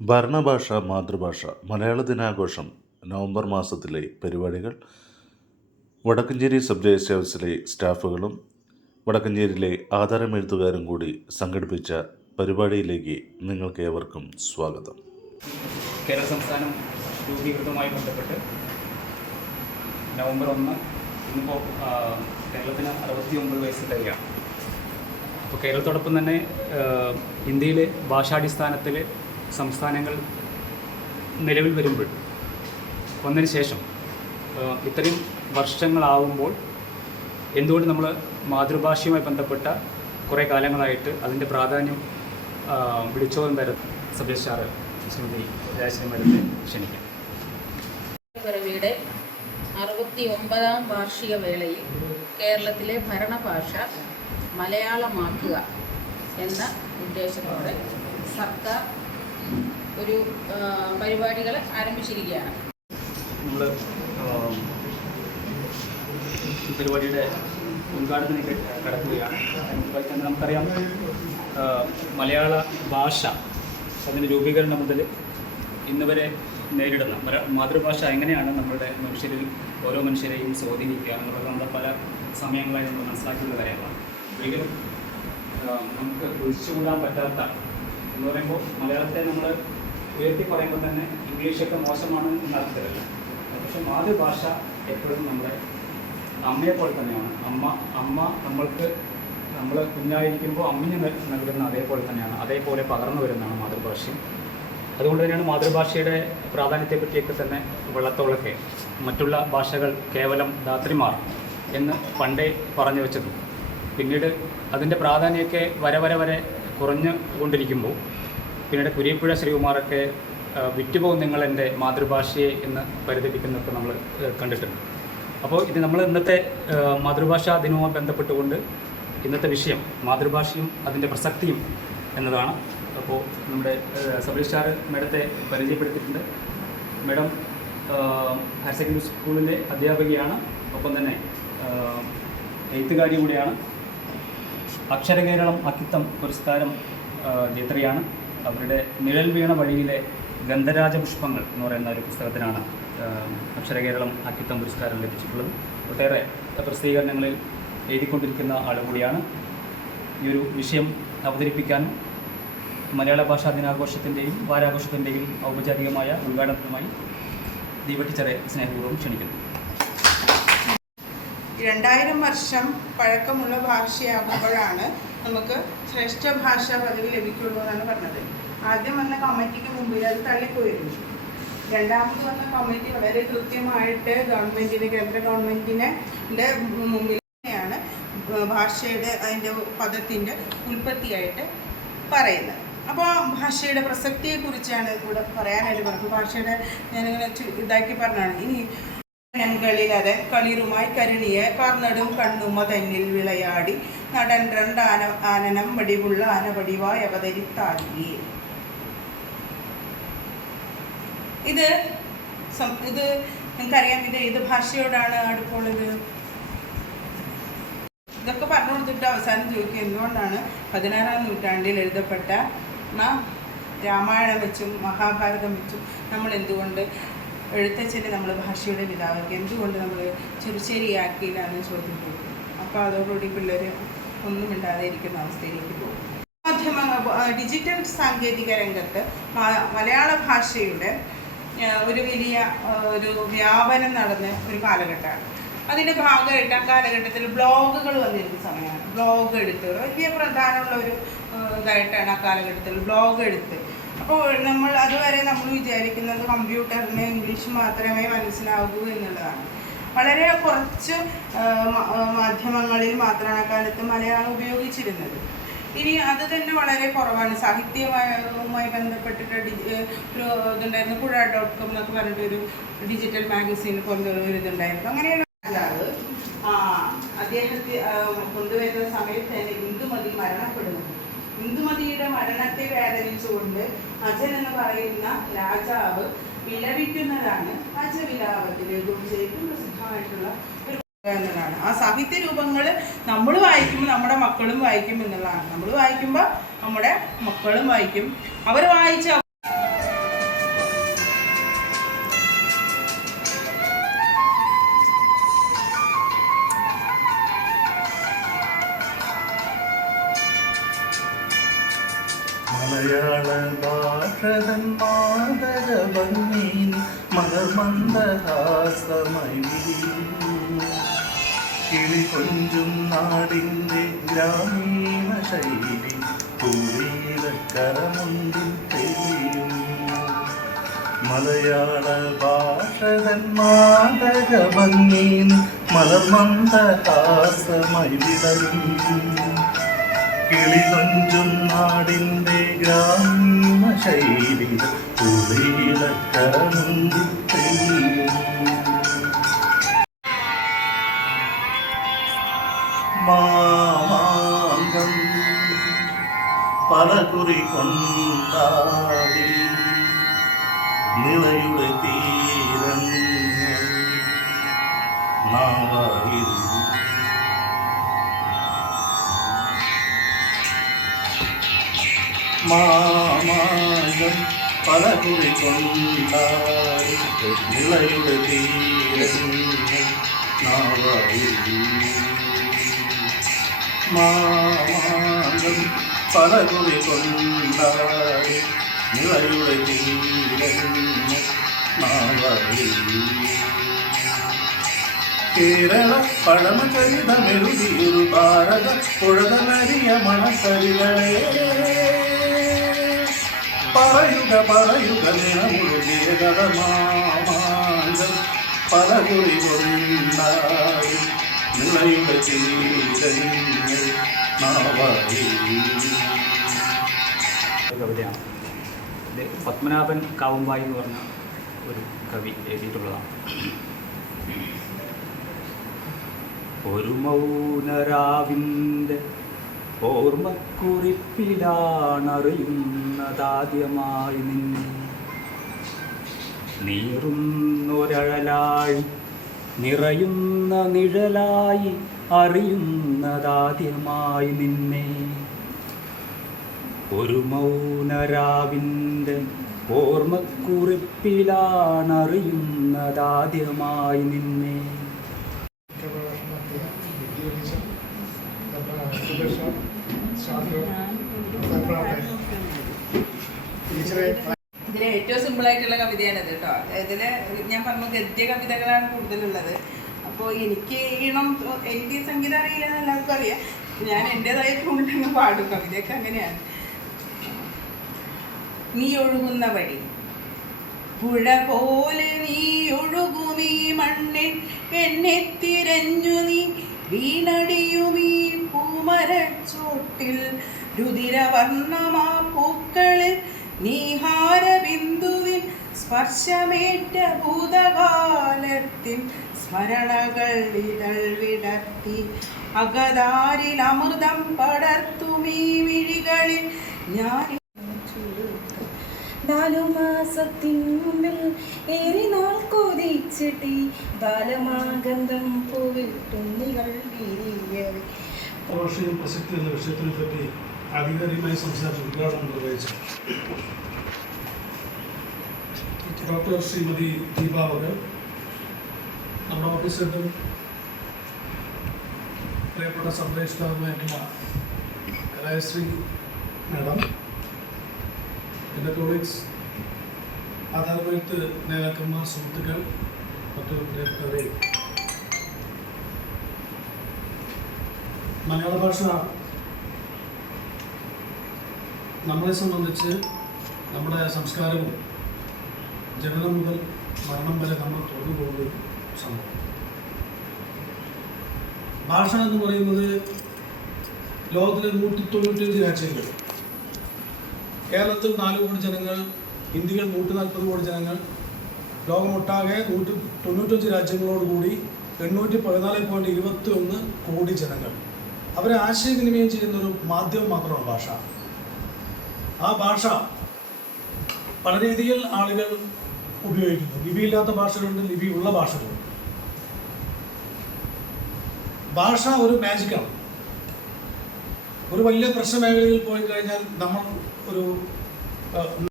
ഭരണഭാഷ മാതൃഭാഷ മലയാള ദിനാഘോഷം നവംബർ മാസത്തിലെ പരിപാടികൾ വടക്കഞ്ചേരി സബ് രജിസ്റ്റർ ഹൗസിലെ സ്റ്റാഫുകളും വടക്കഞ്ചേരിയിലെ ആധാരമെഴുത്തുകാരും കൂടി സംഘടിപ്പിച്ച പരിപാടിയിലേക്ക് നിങ്ങൾക്ക് ഏവർക്കും സ്വാഗതം. കേരള സംസ്ഥാനം രൂപീകൃതവുമായി ബന്ധപ്പെട്ട് നവംബർ ഒന്ന് ഇന്നിപ്പോൾ കേരളത്തിന് അറുപത്തി ഒമ്പത് വയസ്സ് തികയാണ് അപ്പോൾ കേരളത്തോടൊപ്പം തന്നെ ഇന്ത്യയിലെ ഭാഷാടിസ്ഥാനത്തിൽ സംസ്ഥാനങ്ങൾ നിലവിൽ വരുമ്പോൾ വന്നതിന് ശേഷം ഇത്രയും വർഷങ്ങളാവുമ്പോൾ എന്തുകൊണ്ട് നമ്മൾ മാതൃഭാഷയുമായി ബന്ധപ്പെട്ട കുറേ കാലങ്ങളായിട്ട് അതിന്റെ പ്രാധാന്യം വിളിച്ചോതും തരം സബ് രജിസ്ട്രാർ ശ്രീമതി രാജശ്രീ മേഡത്തെ ക്ഷണിക്കാം. പിറവിയുടെ അറുപത്തി ഒമ്പതാം വാർഷിക വേളയിൽ കേരളത്തിലെ ഭരണഭാഷ മലയാളമാക്കുക എന്ന ഉദ്ദേശത്തോടെ സർക്കാർ ഒരു പരിപാടികൾ ആരംഭിച്ചിരിക്കുകയാണ്. നമ്മൾ പരിപാടിയുടെ ഉദ്ഘാടനത്തിലേക്ക് കടക്കുകയാണ്. അതുപോലെ തന്നെ നമുക്കറിയാം മലയാള ഭാഷ അതിന്റെ രൂപീകരണം മുതൽ ഇന്ന് വരെ നേരിടുന്ന മാതൃഭാഷ എങ്ങനെയാണ് നമ്മുടെ മനുഷ്യരിൽ ഓരോ മനുഷ്യരെയും സ്വാധീനിക്കുക എന്നുള്ളത് നമ്മൾ പല സമയങ്ങളായി നമ്മൾ മനസ്സിലാക്കിയുള്ള കാര്യങ്ങളാണ്. ഒരിക്കലും നമുക്ക് ഒഴിച്ചുകൂടാൻ പറ്റാത്ത എന്ന് പറയുമ്പോൾ മലയാളത്തെ നമ്മൾ ഉയർത്തി പറയുമ്പോൾ തന്നെ ഇംഗ്ലീഷൊക്കെ മോശമാണ് എന്ന അർത്ഥത്തിലല്ല പക്ഷെ മാതൃഭാഷ എപ്പോഴും നമ്മുടെ അമ്മയെ പോലെ തന്നെയാണ്. അമ്മ അമ്മ നമ്മൾക്ക് നമ്മൾ കുഞ്ഞായിരിക്കുമ്പോൾ അമ്മിന് നൽ- നൽകുന്ന അതേപോലെ തന്നെയാണ്. അതേപോലെ പകർന്നു വരുന്നതാണ് മാതൃഭാഷയും അതുകൊണ്ട് തന്നെയാണ് മാതൃഭാഷയുടെ പ്രാധാന്യത്തെപ്പറ്റിയൊക്കെ തന്നെ വെള്ളത്തോളൊക്കെ മറ്റുള്ള ഭാഷകൾ കേവലം ധാത്രിമാർ എന്ന് പണ്ടേ പറഞ്ഞു വെച്ചതും. പിന്നീട് അതിന്റെ പ്രാധാന്യമൊക്കെ വരെ വരെ വരെ കുറഞ്ഞു കൊണ്ടിരിക്കുമ്പോൾ പിന്നീട് കുരിയപ്പുഴ ശ്രീകുമാറൊക്കെ വിറ്റുപോകും നിങ്ങൾ എന്റെ മാതൃഭാഷയെ എന്ന് പരിതപിക്കുന്നൊക്കെ നമ്മൾ കണ്ടിട്ടുണ്ട്. അപ്പോൾ ഇത് നമ്മൾ ഇന്നത്തെ മാതൃഭാഷാ ദിനവുമായി ബന്ധപ്പെട്ടുകൊണ്ട് ഇന്നത്തെ വിഷയം മാതൃഭാഷയും അതിന്റെ പ്രസക്തിയും എന്നതാണ്. അപ്പോൾ നമ്മുടെ ആ, സബ് മേഡത്തെ പരിചയപ്പെടുത്തിയിട്ടുണ്ട്. മേഡം ഹയർ സെക്കൻഡറി സ്കൂളിലെ അധ്യാപികയാണ്. ഒപ്പം തന്നെ എഴുത്തുകാരി കൂടിയാണ്. അക്ഷരകേരളം അക്കിത്തം പുരസ്കാരം ജേത്രിയാണ്. അവരുടെ നിഴൽ വീണ വഴിയിലെ ഗന്ധരാജ പുഷ്പങ്ങൾ എന്ന് പറയുന്ന ഒരു പുസ്തകത്തിനാണ് അക്ഷരകേരളം അക്കിത്തം പുരസ്കാരം ലഭിച്ചിട്ടുള്ളത്. ഒട്ടേറെ പ്രസിദ്ധീകരണങ്ങളിൽ എഴുതിക്കൊണ്ടിരിക്കുന്ന ആൾ കൂടിയാണ്. ഈ ഒരു വിഷയം അവതരിപ്പിക്കാനും മലയാള ഭാഷാ ദിനാഘോഷത്തിന്റെയും വാരാഘോഷത്തിന്റെയും ഔപചാരികമായ ഉദ്ഘാടനത്തിനുമായി ദീപട്ടിച്ചറെ സ്നേഹപൂർവം ക്ഷണിക്കുന്നു. രണ്ടായിരം വർഷം പഴക്കമുള്ള ഭാഷയാകുമ്പോഴാണ് നമുക്ക് ശ്രേഷ്ഠ ഭാഷ പദവി ലഭിക്കുള്ളൂ എന്നാണ് പറഞ്ഞത്. ആദ്യം വന്ന കമ്മിറ്റിക്ക് മുമ്പിൽ അത് തള്ളിപ്പോയിരുന്നു. രണ്ടാമത് വന്ന കമ്മിറ്റി വളരെ കൃത്യമായിട്ട് ഗവൺമെന്റിന് കേന്ദ്ര ഗവൺമെന്റിനെ മുമ്പിലാണ് ഭാഷയുടെ അതിന്റെ പദത്തിന്റെ ഉൽപ്പത്തിയായിട്ട് പറയുന്നത്. അപ്പോൾ ഭാഷയുടെ പ്രസക്തിയെക്കുറിച്ചാണ് ഇവിടെ പറയാനായിട്ട് പറഞ്ഞത്. ഭാഷയുടെ ഞാനിങ്ങനെ ഇതാക്കി പറഞ്ഞാണ് ഇനി കളിലതെ കളിറുമായി കരുണിയെ കർണടും കണ്ണുമ തന്നിൽ വിളയാടി നടൻ രണ്ട് ആന ആനനം വടിവുള്ള ആനവടിവായി അവതരിത്താക്കി ഇത് ഇത് നിങ്ങൾക്കറിയാം ഇത് ഏത് ഭാഷയോടാണ് അടുപ്പുള്ളത് ഇതൊക്കെ പറഞ്ഞു കൊടുത്തിട്ട് അവസാനം ചോദിക്കുക എന്തുകൊണ്ടാണ് പതിനാറാം നൂറ്റാണ്ടിൽ എഴുതപ്പെട്ട രാമായണം വെച്ചും മഹാഭാരതം വെച്ചും നമ്മൾ എന്തുകൊണ്ട് എഴുത്തച്ഛനെ നമ്മൾ ഭാഷയുടെ പിതാവാക്കി. എന്തുകൊണ്ട് നമ്മൾ ചെറുശ്ശേരിയാക്കിയില്ല എന്ന് ചോദിക്കും അപ്പോൾ അതോടുകൂടി പിള്ളേർ ഒന്നും ഇണ്ടാതെ ഇരിക്കുന്ന അവസ്ഥയിലേക്ക് പോകും. മാധ്യമ ഡിജിറ്റൽ സാങ്കേതിക രംഗത്ത് മലയാള ഭാഷയുടെ ഒരു വലിയ ഒരു വ്യാപനം നടന്ന ഒരു കാലഘട്ടമാണ്. അതിന്റെ ഭാഗമായിട്ട് ആ കാലഘട്ടത്തിൽ ബ്ലോഗുകൾ വന്നിരുന്ന സമയമാണ്. ബ്ലോഗ് എഴുത്ത് വലിയ പ്രധാനമുള്ള ഒരു ഇതായിട്ടാണ് ആ കാലഘട്ടത്തിൽ ബ്ലോഗ് എഴുത്ത് അപ്പോൾ നമ്മൾ അതുവരെ നമ്മൾ വിചാരിക്കുന്നത് കമ്പ്യൂട്ടറിന് ഇംഗ്ലീഷ് മാത്രമേ മനസ്സിലാകൂ എന്നുള്ളതാണ്. വളരെ കുറച്ച് മാധ്യമങ്ങളിൽ മാത്രമാണ് കാലത്ത് മലയാളം ഉപയോഗിച്ചിരുന്നത്. ഇനി അത് തന്നെ വളരെ കുറവാണ്. സാഹിത്യവുമായി ബന്ധപ്പെട്ടിട്ട് ഒരു ഇതുണ്ടായിരുന്നു പുഴ ഡോട്ട് കോം എന്നൊക്കെ പറഞ്ഞിട്ട് ഒരു ഡിജിറ്റൽ മാഗസീൻ പോലുള്ള ഒരു ഇതുണ്ടായിരുന്നു. ആ അദ്ദേഹത്തെ കൊണ്ടുവരുന്ന സമയത്ത് തന്നെ ഇന്ദുമതി മരണപ്പെടുന്നു. ഇന്ദുമതിയുടെ മരണത്തെ വേദനിച്ചുകൊണ്ട് അജൻ എന്ന് പറയുന്ന രാജാവ് വിലപിക്കുന്നതാണ്. അജവിലാപത്തിലെ ഏറ്റവും പ്രസിദ്ധമായിട്ടുള്ള ഒരു എന്നതാണ്. ആ സാഹിത്യ രൂപങ്ങൾ നമ്മൾ വായിക്കുമ്പോൾ നമ്മുടെ മക്കളും വായിക്കും എന്നുള്ളതാണ്. നമ്മൾ വായിക്കുമ്പോൾ നമ്മുടെ മക്കളും വായിക്കും. അവർ വായിച്ച മലർമന്ദഹാസമായി കിളി കൊഞ്ചും നാടിന്റെ ഗ്രാമീണ ശൈലി പൂരീരക്കരമുണ്ടിൽ തെളിയും മലയാള ഭാഷതൻ മാതക ഭംഗീൻ മലർമന്ദഹാസമായി വിളയും കിളി കൊഞ്ചും നാടിന്റെ ഗ്രാമീണ ശൈലി പൂരീരക്കരമുണ്ടിൽ തെളിയും பல குறி கொண்டாடி நிலையுடை தீரன் நாவாயில் மாமாயம் பல குறி கொண்டாடி நிலையுடை தீரன் நாவாயில் மாமாயம் നിളയുടെ കൊണ്ടാടി നാവായിൽ കേരള പഴമചരിതമെഴുതിയൊരു ഭാരത പുഴതനരിയ മണക്കരികളെ പറയുക പറയുക നിറമുഴുകിയ കഥമാ പലകുറി കൊണ്ടാടി കവിതയാണ്. പത്മനാഭൻ കാവുമ്പായി എന്ന് പറഞ്ഞ ഒരു കവി എഴുതിയിട്ടുള്ളതാണ്. ഒരു മൗനരാവിന്റെ ഓർമ്മക്കുറിപ്പിലാണറിയുന്നതാദ്യമായി നീറുന്നൊരഴലായി നിറയുന്ന നിഴലായി അറിയുന്നതാദ്യമായി നിന്നെ. ഒരു മൗനരാവിന്റെ ഓർമ്മക്കുറിപ്പിലാണറിയുന്നതാദ്യമായി നിന്നെ. ഏറ്റവും സിമ്പിൾ ആയിട്ടുള്ള കവിതയാണിത് കേട്ടോ. ഇതിൽ ഞാൻ പറഞ്ഞു ഗദ്യ കവിതകളാണ് കൂടുതലുള്ളത്. അപ്പോൾ എനിക്ക് ഈണം എനിക്ക് സംഗീതം അറിയില്ല എന്ന് എല്ലാവർക്കും അറിയാം. ഞാൻ എന്റെതായ കൊണ്ടങ്ങ് പാടും. കവിതയൊക്കെ അങ്ങനെയാണ്. നീ ഒഴുകുന്ന വഴി. പുഴ പോലെ നീ ഒഴുകുമീ മണ്ണിൽ. എന്നെ തിരഞ്ഞു നീ. വീണടിയുമീ പൂമരച്ചോട്ടിൽ. രുതിരവർണമാ പൂക്കളിൽ നീഹാരബിന്ദുവിൻ സ്പർശമേറ്റ ഭൂതകാലത്തിൽ സ്മരണകൾ വിടൽ വിടർത്തി. അകതാരിൽ അമൃതം പടർത്തുമീ വിഴികളിൽ ഞാൻ നാലു മാസത്തിൻ മുമ്പിൽ ബാലമാഗന്ധം ഭാഷയും പ്രസക്തി എന്ന വിഷയത്തിനെ പറ്റി ആധികാരികമായി സംസാരിച്ച് ഉദ്ഘാടനം നിർവഹിച്ചു. ഡോക്ടർ ശ്രീമതി ദീപാവകർ നമ്മുടെ ഓഫീസിലും പ്രിയപ്പെട്ട സംരക്ഷിതാവുമായിട്ടുള്ള കലാശ്രീ മാഡം എന്റെ കൊളീഗ്സ് ആധാരമായിട്ട് നേതാക്കന്മാർ സുഹൃത്തുക്കൾ മറ്റു പ്രിയപ്പെട്ടവരെ മലയാള ഭാഷ നമ്മളെ സംബന്ധിച്ച് നമ്മുടെ സംസ്കാരവും ജനനം മുതൽ മരണം വരെ നമ്മൾ തുറന്നു പോകുന്ന സംഭവം. ഭാഷ എന്ന് പറയുന്നത് ലോകത്തിലെ നൂറ്റി തൊണ്ണൂറ്റഞ്ച് രാജ്യങ്ങൾ. കേരളത്തിൽ നാല് കോടി ജനങ്ങൾ ഇന്ത്യയിൽ നൂറ്റി നാൽപ്പത് കോടി ജനങ്ങൾ ലോകമൊട്ടാകെ നൂറ്റി തൊണ്ണൂറ്റഞ്ച് രാജ്യങ്ങളോടുകൂടി എണ്ണൂറ്റി പതിനാല് പോയിന്റ് ഇരുപത്തി ഒന്ന് കോടി ജനങ്ങൾ. അവരെ ആശയവിനിമയം ചെയ്യുന്ന ഒരു മാധ്യമം മാത്രമാണ് ഭാഷ. ആ ഭാഷ പല രീതിയിൽ ആളുകൾ ഉപയോഗിക്കുന്നു. ലിപിയില്ലാത്ത ഭാഷകളുണ്ട് ലിപി ഉള്ള ഭാഷകളുണ്ട്. ഭാഷ ഒരു മാജിക്കാണ് ഒരു വലിയ പ്രശ്ന മേഖലയിൽ പോയി കഴിഞ്ഞാൽ നമ്മൾ ഒരു